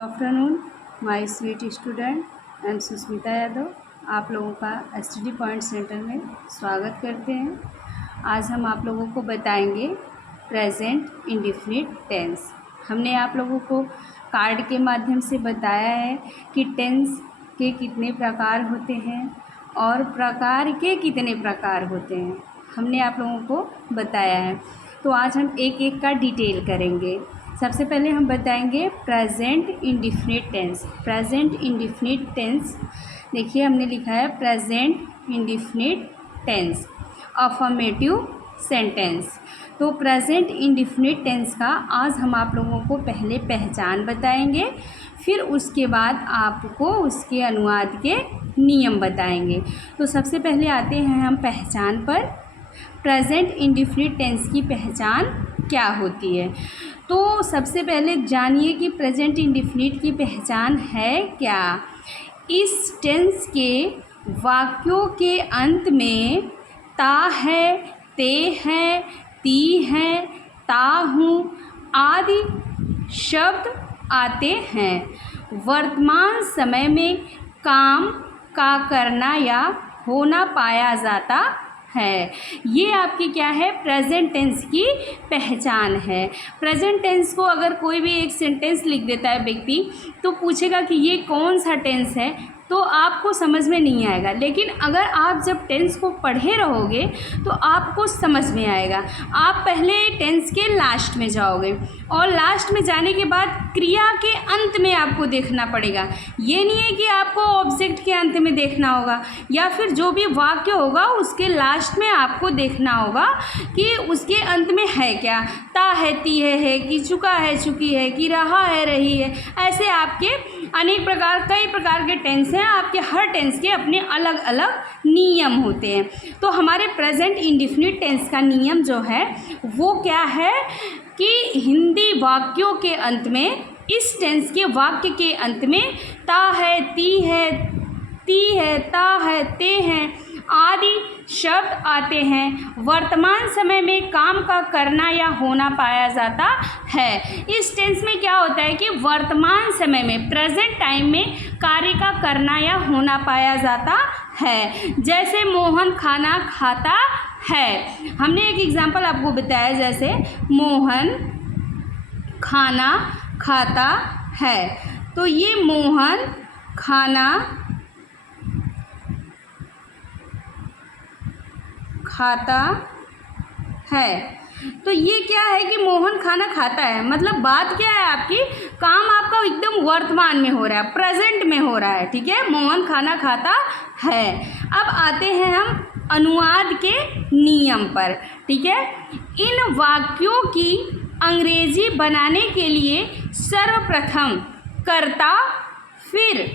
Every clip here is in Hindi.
Afternoon my sweet student, I am Sushmita Yadav. आप लोगों का स्टडी पॉइंट सेंटर में स्वागत करते हैं। आज हम आप लोगों को बताएंगे प्रेजेंट इंडेफिनिट टेंस। हमने आप लोगों को कार्ड के माध्यम से बताया है कि टेंस के कितने प्रकार होते हैं और प्रकार के कितने प्रकार होते हैं, हमने आप लोगों को बताया है। तो आज हम एक एक का डिटेल करेंगे। सबसे पहले हम बताएंगे present indefinite tense. Present indefinite tense देखिए, हमने लिखा है present indefinite tense affirmative sentence. तो प्रेजेंट इंडेफिनिट टेंस का आज हम आप लोगों को पहले पहचान बताएंगे, फिर उसके बाद आपको उसके अनुवाद के नियम बताएंगे। तो सबसे पहले आते हैं हम पहचान पर। प्रेजेंट इंडेफिनिट टेंस की पहचान क्या होती है। तो सबसे पहले जानिए कि प्रेजेंट इंडेफिनिट की पहचान है क्या। इस टेंस के वाक्यों के अंत में ता है, ते हैं, ती हैं, ता हूँ आदि शब्द आते हैं। वर्तमान समय में काम का करना या होना पाया जाता है। ये आपकी क्या है, प्रेजेंट टेंस की पहचान है। प्रेजेंट टेंस को अगर कोई भी एक सेंटेंस लिख देता है व्यक्ति, तो पूछेगा कि ये कौन सा टेंस है, तो आपको समझ में नहीं आएगा। लेकिन अगर आप जब टेंस को पढ़े रहोगे तो आपको समझ में आएगा। आप पहले टेंस के लास्ट में जाओगे और लास्ट में जाने के बाद क्रिया के अंत में आपको देखना पड़ेगा। ये नहीं है कि आपको ऑब्जेक्ट के अंत में देखना होगा या फिर जो भी वाक्य होगा उसके लास्ट में आपको देखना होगा कि उसके अंत में है क्या। ता है, ती है, कि चुका है, चुकी है, कि रहा है, रही है। ऐसे आपके अनेक प्रकार, कई प्रकार के टेंस हैं। आपके हर टेंस के अपने अलग अलग नियम होते हैं। तो हमारे प्रेजेंट इंडेफिनिट टेंस का नियम जो है वो क्या है कि हिंदी वाक्यों के अंत में, इस टेंस के वाक्य के अंत में ता है, ती है, ता है, ते हैं आदि शब्द आते हैं। वर्तमान समय में काम का करना या होना पाया जाता है। इस टेंस में क्या होता है कि वर्तमान समय में, प्रेजेंट टाइम में कार्य का करना या होना पाया जाता है। जैसे मोहन खाना खाता है। हमने एक एग्जाम्पल आपको बताया, जैसे मोहन खाना खाता है। तो ये मोहन खाना खाता है। तो ये क्या है कि मोहन खाना खाता है, मतलब बात क्या है आपकी, काम आपका एकदम वर्तमान में हो रहा है, प्रेजेंट में हो रहा है। ठीक है, मोहन खाना खाता है। अब आते हैं हम अनुवाद के नियम पर। ठीक है, इन वाक्यों की अंग्रेजी बनाने के लिए सर्वप्रथम कर्ता, फिर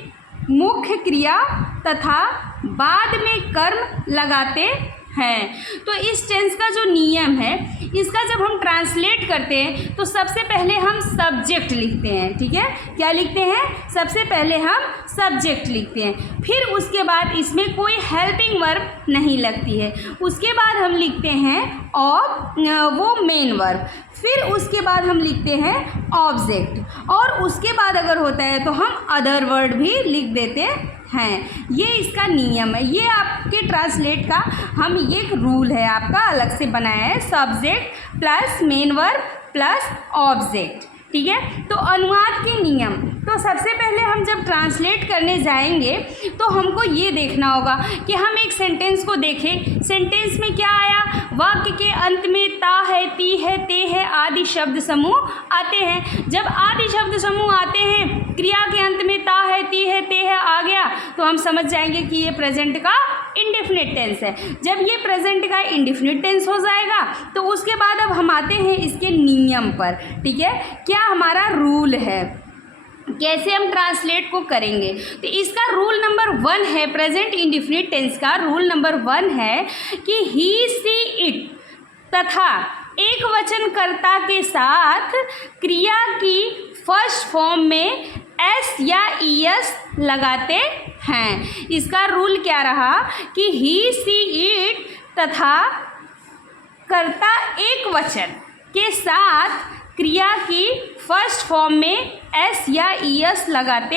मुख्य क्रिया तथा बाद में कर्म लगाते हैं। तो इस टेंस का जो नियम है, इसका जब हम ट्रांसलेट करते हैं तो सबसे पहले हम सब्जेक्ट लिखते हैं। ठीक है, क्या लिखते हैं, सबसे पहले हम सब्जेक्ट लिखते हैं। फिर उसके बाद इसमें कोई हेल्पिंग वर्ब नहीं लगती है। उसके बाद हम लिखते हैं और वो मेन वर्ब। फिर उसके बाद हम लिखते हैं ऑब्जेक्ट, और उसके बाद अगर होता है तो हम अदर वर्ड भी लिख देते हैं। ये इसका नियम है। ये आपके ट्रांसलेट का हम ये एक रूल है आपका अलग से बनाया है, subject plus main verb plus object. ठीक है, तो अनुवाद के नियम। तो सबसे पहले हम जब ट्रांसलेट करने जाएंगे तो हमको ये देखना होगा कि हम एक सेंटेंस को देखें। सेंटेंस में क्या आया, वाक्य के अंत में ता है, ती है, ते है आदि शब्द समूह आते हैं। जब आदि शब्द समूह आते हैं, क्रिया के अंत में ता है, ती है, ते है आ गया, तो हम समझ जाएंगे कि ये प्रेजेंट का इंडेफिनिट टेंस है। जब ये प्रेजेंट का इंडेफिनिट टेंस हो जाएगा तो उसके बाद अब हम आते हैं इसके नियम पर। ठीक है, क्या हमारा रूल है, कैसे हम ट्रांसलेट को करेंगे। तो इसका रूल नंबर 1 है, प्रेजेंट इंडेफिनिट टेंस का रूल नंबर 1 है कि ही, सी, इट तथा एक वचनकर्ता के साथ क्रिया की फर्स्ट फॉर्म में एस या ईएस लगाते हैं। इसका रूल क्या रहा कि ही, सी, इट तथा कर्ता एक वचन के साथ क्रिया की फर्स्ट फॉर्म में एस या ईएस लगाते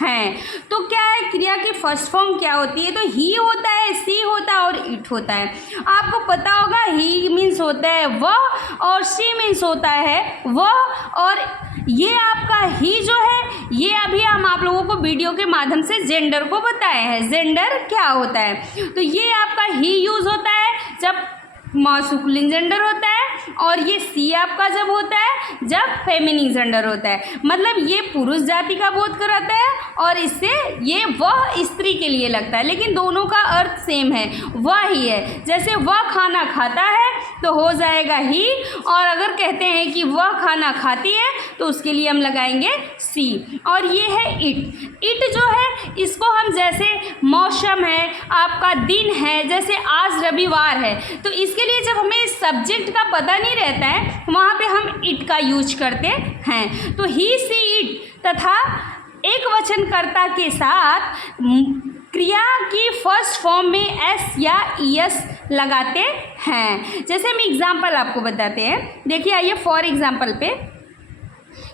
हैं। तो क्या है, क्रिया की फर्स्ट फॉर्म क्या होती है? तो ही होता है, सी होता है और इट होता है। आपको पता होगा ही मीन्स होता है वह और सी मीन्स होता है वह, और ये आपका ही जो है ये अभी हम आप लोगों को वीडियो के माध्यम से जेंडर को बताए हैं, जेंडर क्या होता है। तो ये आपका ही यूज होता है जब मास्कुलिन जेंडर होता है, और ये सी आपका जब होता है जब फेमिनिन जेंडर होता है। मतलब ये पुरुष जाति का बोध कराता है और इससे ये वह स्त्री के लिए लगता है, लेकिन दोनों का अर्थ सेम है, वह ही है। जैसे वह खाना खाता है तो हो जाएगा ही, और अगर कहते हैं कि वह खाना खाती है तो उसके लिए हम लगाएंगे सी। और ये है इट। इट जो है इसको हम जैसे मौसम है, आपका दिन है, जैसे आज रविवार है, तो इसके लिए जब हमें सब्जेक्ट का पता नहीं रहता है वहाँ पे हम इट का यूज करते हैं। तो ही सी इट तथा एक वचनकर्ता के साथ क्रिया की फर्स्ट फॉर्म में एस या ईएस लगाते हैं। जैसे हम एग्जाम्पल आपको बताते हैं, देखिए आइए फॉर एग्जाम्पल पे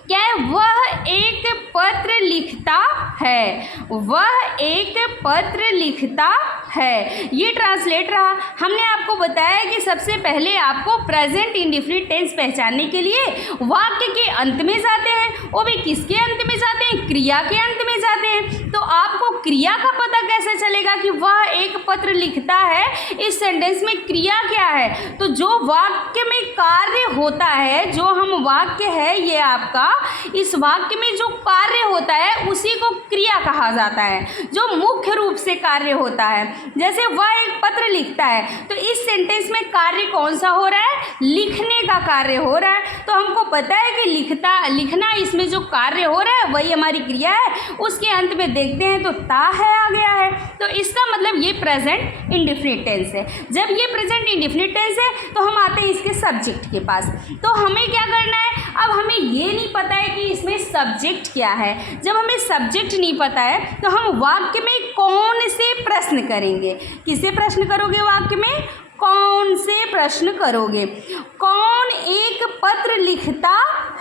क्या है, वह एक पत्र लिखता है, वह एक पत्र लिखता है। ये ट्रांसलेट रहा। हमने आपको बताया कि सबसे पहले आपको प्रेजेंट इंडेफिनिट टेंस पहचानने के लिए वाक्य के अंत में जाते हैं, वो भी किसके अंत में जाते हैं? क्रिया के अंत में जाते हैं। तो आपको क्रिया का पता कैसे चलेगा कि वह एक पत्र लिखता है? इस सेंटेंस में क्रिया क्या है? तो जो वाक्य में कार्य होता है, जो हम वाक्य है ये आपका, इस वाक्य में जो कार्य होता है उसी को क्रिया कहा जाता है, जो मुख्य रूप से कार्य होता है। जैसे वह एक पत्र लिखता है, तो इस सेंटेंस में कार्य कौन सा हो रहा है? लिखने का कार्य हो रहा है। तो हमको पता है कि लिखना इसमें जो कार्य हो रहा है वही हमारी क्रिया है। उसके अंत में देखते हैं तो ता है आ गया है, तो इसका मतलब ये प्रेजेंट इंडेफिनिट टेंस है। जब ये प्रेजेंट इंडेफिनिट टेंस है तो हम आते हैं इसके सब्जेक्ट के पास। तो हमें क्या करना है? अब हमें ये नहीं पता है कि इसमें सब्जेक्ट क्या है। जब हमें सब्जेक्ट नहीं पता है तो हम वाक्य में कौन से प्रश्न करेंगे? किसे प्रश्न करोगे वाक्य में? कौन से प्रश्न करोगे? कौन एक पत्र लिखता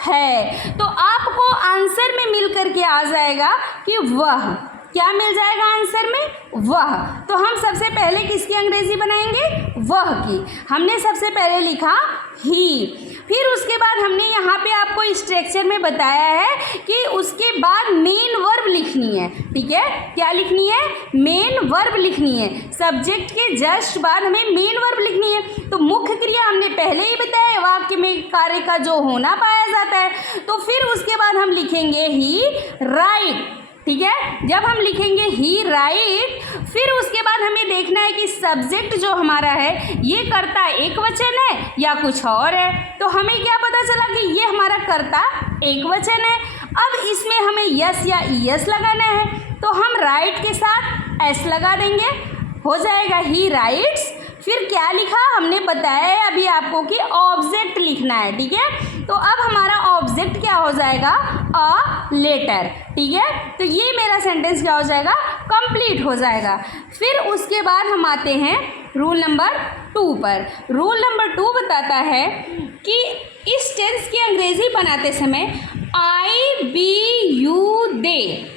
है? तो आपको आंसर में मिल करके आ जाएगा कि वह। क्या मिल जाएगा आंसर में? वह। तो हम सबसे पहले किसकी अंग्रेजी बनाएंगे? वह की। हमने सबसे पहले लिखा ही, फिर उसके बाद हमने यहाँ पे आपको स्ट्रक्चर में बताया है कि उसके बाद मेन वर्ब लिखनी है। ठीक है, क्या लिखनी है? मेन वर्ब लिखनी है। सब्जेक्ट के जस्ट बाद हमें मेन वर्ब लिखनी है। तो मुख्य क्रिया हमने पहले ही बताया, वाक्य में कार्य का जो होना पाया जाता है। तो फिर उसके बाद हम लिखेंगे ही राइट। ठीक है, जब हम लिखेंगे ही राइट, फिर उसके बाद हमें देखना है कि सब्जेक्ट जो हमारा है ये कर्ता एक वचन है या कुछ और है। तो हमें क्या पता चला कि ये हमारा कर्ता एक वचन है। अब इसमें हमें यस या ईएस लगाना है, तो हम राइट के साथ एस लगा देंगे, हो जाएगा ही राइट्स। फिर क्या लिखा? हमने बताया है अभी आपको कि ऑब्जेक्ट लिखना है। ठीक है, तो अब हमारा ऑब्जेक्ट क्या हो जाएगा? A letter. ठीक है, तो ये मेरा सेंटेंस क्या हो जाएगा? कंप्लीट हो जाएगा। फिर उसके बाद हम आते हैं रूल नंबर 2 पर। रूल नंबर 2 बताता है कि इस टेंस की अंग्रेजी बनाते समय आई, बी, यू, दे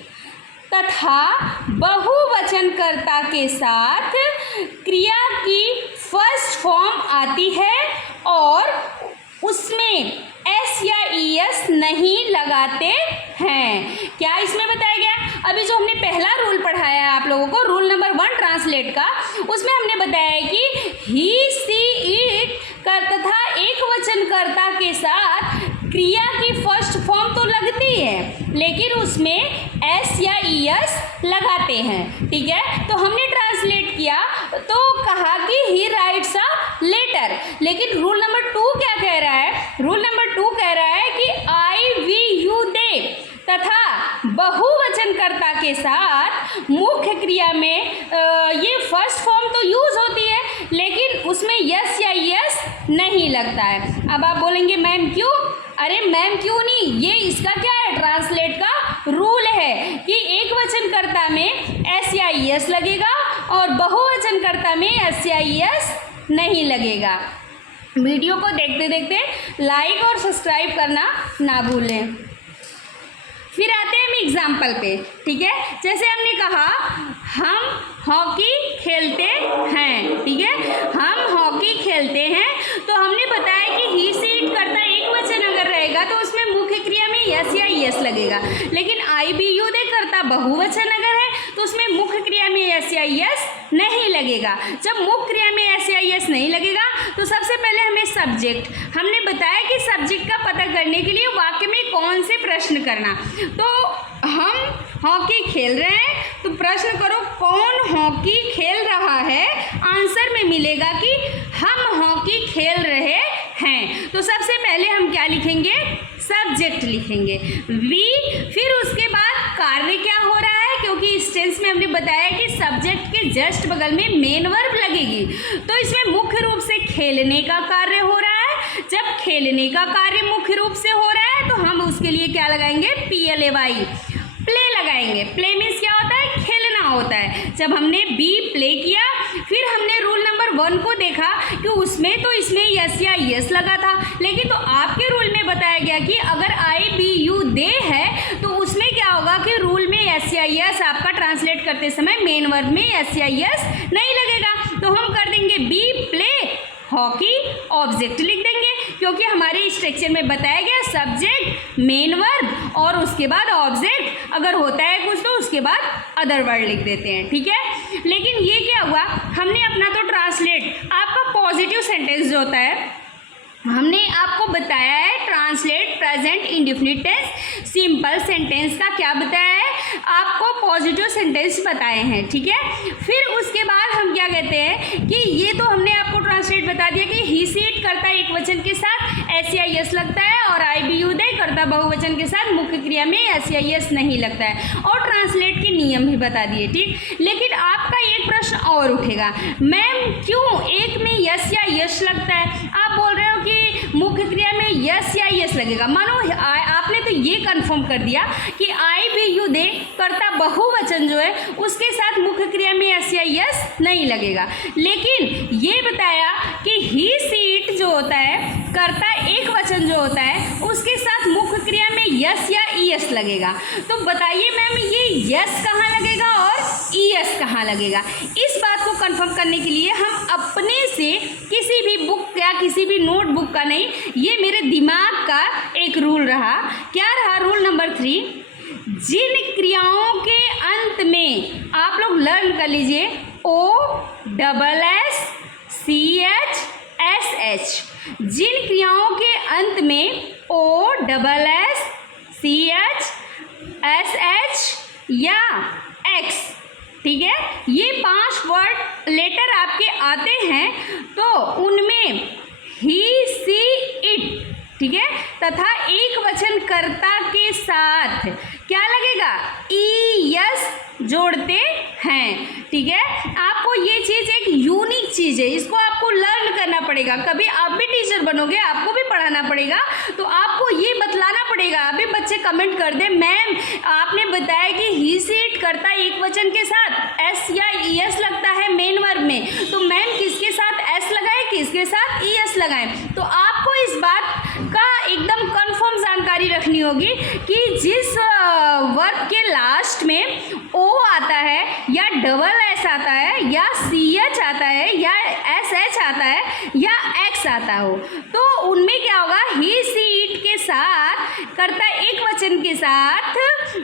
तथा बहुवचनकर्ता के साथ क्रिया की फर्स्ट फॉर्म आती है और उसमें एस या ईएस नहीं लगाते हैं। क्या इसमें बताया गया? अभी जो हमने पहला रूल पढ़ाया है आप लोगों को, रूल नंबर 1 ट्रांसलेट का, उसमें हमने बताया है कि ही, सी, इट तथा एक वचनकर्ता के साथ क्रिया की फर्स्ट फॉर्म तो लगती है, लेकिन उसमें एस या ईएस लगाते हैं। ठीक है, तो हमने ट्रांसलेट किया तो कहा कि ही राइट्स अ लेटर, लेकिन रूल नंबर 2 क्या कह रहा है? रूल नंबर 2 कह रहा है कि आई, वी, यू, दे तथा बहुवचनकर्ता के साथ मुख्य क्रिया में ये फर्स्ट फॉर्म तो यूज होती है, लेकिन उसमें यस या ईएस नहीं लगता है। अब आप बोलेंगे मैम क्यों? अरे मैम क्यों नहीं, ये इसका क्या है? ट्रांसलेट का रूल है कि एक वचनकर्ता में एस या ईएस लगेगा और बहुवचनकर्ता में एस या ईएस नहीं लगेगा। वीडियो को देखते देखते लाइक और सब्सक्राइब करना ना भूलें। फिर आते हैं हम एग्जाम्पल पे, ठीक है। जैसे हमने कहा हम हॉकी खेलते हैं, ठीक है, हम हॉकी खेलते हैं, तो हमने बताया कि ही सी इट करता एक वचन अगर रहेगा तो उसमें मुख्य क्रिया में यस या यस लगेगा, लेकिन आई बी यू दे करता बहुवचन अगर है तो उसमें मुख्य क्रिया में यस या यस नहीं लगेगा। जब मुख्य क्रिया में यस या यस नहीं लगेगा तो सबसे पहले हमें सब्जेक्ट, हमने बताया कि सब्जेक्ट का पता करने के लिए वाक्य में कौन से प्रश्न करना। तो हम हॉकी खेल रहे हैं तो प्रश्न करो कौन हॉकी खेल रहा है, आंसर में मिलेगा कि हम हॉकी खेल रहे हैं। तो सबसे पहले हम क्या लिखेंगे, सब्जेक्ट लिखेंगे वी। फिर उसके बाद कार्य क्या हो रहा है, क्योंकि इस टेंस में हमने बताया कि सब्जेक्ट के जस्ट बगल में मेन वर्ब लगेगी, तो इसमें मुख्य रूप से खेलने का कार्य हो रहा है। जब खेलने का कार्य मुख्य रूप से हो रहा है तो हम उसके लिए क्या लगाएंगे, PLAY, प्ले लगाएंगे। प्ले मीन्स क्या होता है, खेलना होता है। जब हमने बी प्ले किया, फिर हमने रूल नंबर 1 को देखा कि उसमें तो इसमें यस या यस लगा था, लेकिन तो आपके रूल में बताया गया कि अगर आई बी यू दे है तो उसमें क्या होगा कि रूल में यस या यस आपका ट्रांसलेट करते समय मेन वर्ब में यस या यस नहीं लगेगा। तो हम कर देंगे बी प्ले हॉकी, ऑब्जेक्ट लिख देंगे, क्योंकि हमारे स्ट्रक्चर में बताया गया सब्जेक्ट मेन वर्ब और उसके बाद ऑब्जेक्ट, अगर होता है कुछ तो उसके बाद अदर वर्ड लिख देते हैं, ठीक है। लेकिन ये क्या हुआ, हमने अपना तो ट्रांसलेट, आपका पॉजिटिव सेंटेंस जो होता है हमने आपको बताया है translate present indefinite tense, simple sentence का क्या बताया है, आपको पॉजिटिव सेंटेंस बताए हैं, ठीक है। फिर उसके बाद हम क्या कहते हैं कि ये तो हमने आपको ट्रांसलेट बता दिया कि ही सी इट करता एक वचन के साथ एस या यस लगता है और आई बी यू दे करता बहुवचन के साथ मुख्य क्रिया में एस या यस नहीं लगता है, और ट्रांसलेट के नियम भी बता दिए, ठीक। लेकिन आपका एक प्रश्न और उठेगा, मैम क्यों एक में यस या यस लगता है, आप बोल रहे हो कि मुख्य क्रिया में यस या यस लगेगा। मानो आपने तो ये कंफर्म कर दिया कि आई बी यू दे करता बहुवचन जो है उसके साथ मुख्य क्रिया में यस या यस नहीं लगेगा, लेकिन ये बताया कि ही सी इट जो होता है करता एक वचन जो होता है उसके साथ मुख्य क्रिया में यस या ईएस लगेगा। तो बताइए मैम ये यस कहाँ लगेगा और ईएस कहाँ लगेगा। इस बात को कंफर्म करने के लिए हम अपने से किसी भी बुक या किसी भी नोटबुक का नहीं, ये मेरे दिमाग का एक रूल रहा। क्या रहा, रूल नंबर 3, जिन क्रियाओं के अंत में आप लोग लर्न कर लीजिए OSSCHSH, जिन क्रियाओं के अंत में OSSCHSH या X, ठीक है, ये 5 वर्ड लेटर आपके आते हैं तो उनमें ही सी इट, ठीक है, तथा एक वचन कर्ता के साथ क्या लगेगा, ES जोड़ते हैं, ठीक है। आपको ये चीज़ एक यूनिक चीज़ है, इसको आपको लर्न करना पड़ेगा। कभी आप भी टीचर बनोगे, आपको भी पढ़ाना पड़ेगा, तो आपको ये बतलाना पड़ेगा। अभी बच्चे कमेंट कर दे मैम आपने बताया कि ही सी इट करता एक वचन के साथ एस या ES लगता है मेन वर्ब में, तो मैम किसके साथ एस लगाए किसके साथ ES लगाएं। तो आपको इस बात का एकदम कंफर्म जानकारी रखनी होगी कि जिस वर्ब के लास्ट में O आता है या डबल एस आता है या CH आता है या SH आता है या X आता हो, तो उनमें क्या होगा, ही सी इट के साथ कर्ता एक वचन के साथ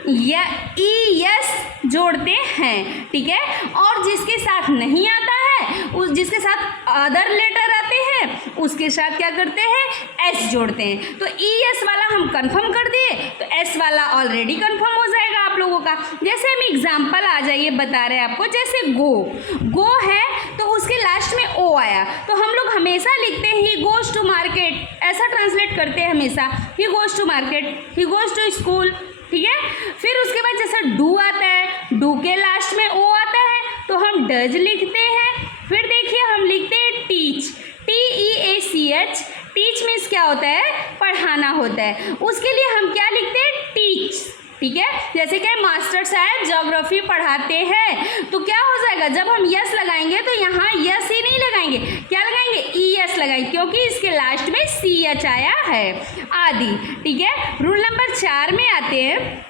या ES जोड़ते हैं, ठीक है। और जिसके साथ नहीं आता है, उस जिसके साथ अदर लेटर आते हैं उसके साथ क्या करते हैं, S जोड़ते हैं। तो ES वाला हम कंफर्म कर दिए तो S वाला ऑलरेडी कंफर्म हो जाएगा आप लोगों का। जैसे हम एग्जाम्पल आ जाइए बता रहे हैं आपको, जैसे गो है तो उसके लास्ट में O आया, तो हम लोग हमेशा लिखते हैं ही गोज टू मार्केट, ऐसा ट्रांसलेट करते हैं हमेशा, he goes to market, he goes to school, ठीक है। फिर उसके बाद जैसे डू आता है, डू के लास्ट में O आता है तो हम डज लिखते हैं। फिर देखिए हम लिखते हैं टीच, TEACH, टीच मीन्स क्या होता है, पढ़ाना होता है, उसके लिए हम क्या लिखते हैं, टीच, ठीक है। जैसे कि मास्टर साहब ज्योग्राफी पढ़ाते हैं, तो क्या हो जाएगा, जब हम यस लगाएंगे तो यहाँ यस ही नहीं लगाएंगे, क्या लगाएंगे, ई एस लगाएंगे, क्योंकि इसके लास्ट में सी एच आया है आदि। ठीक है, रूल नंबर 4 में आते हैं,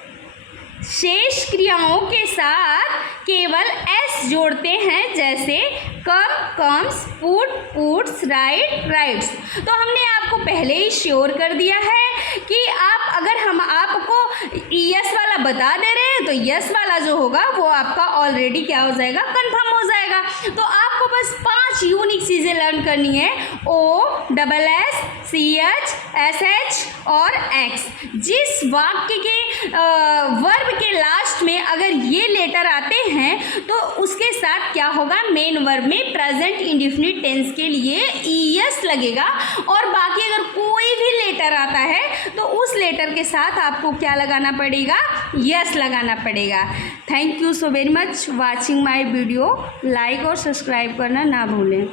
शेष क्रियाओं के साथ केवल एस जोड़ते हैं, जैसे come comes, put puts, right rights. तो हमने आपको पहले ही श्योर कर दिया है कि आप अगर हम आपको एस वाला बता दे रहे हैं तो यस वाला जो होगा वो आपका ऑलरेडी क्या हो जाएगा, कंफर्म हो जाएगा। तो आपको बस 5 यूनिक चीज़ें लर्न करनी है, O, double S, C H, S H और एक्स। जिस वाक्य के वर्ब के लास्ट में अगर ये लेटर आते हैं तो उसके साथ क्या होगा, मेन वर्ब में प्रेजेंट इंडेफिनिट टेंस के लिए ईएस लगेगा, और बाकी अगर कोई भी लेटर आता है तो उस लेटर के साथ आपको क्या लगाना पड़ेगा, यस लगाना पड़ेगा। Thank you so very much watching my video. Like और सब्सक्राइब करना ना भूलें।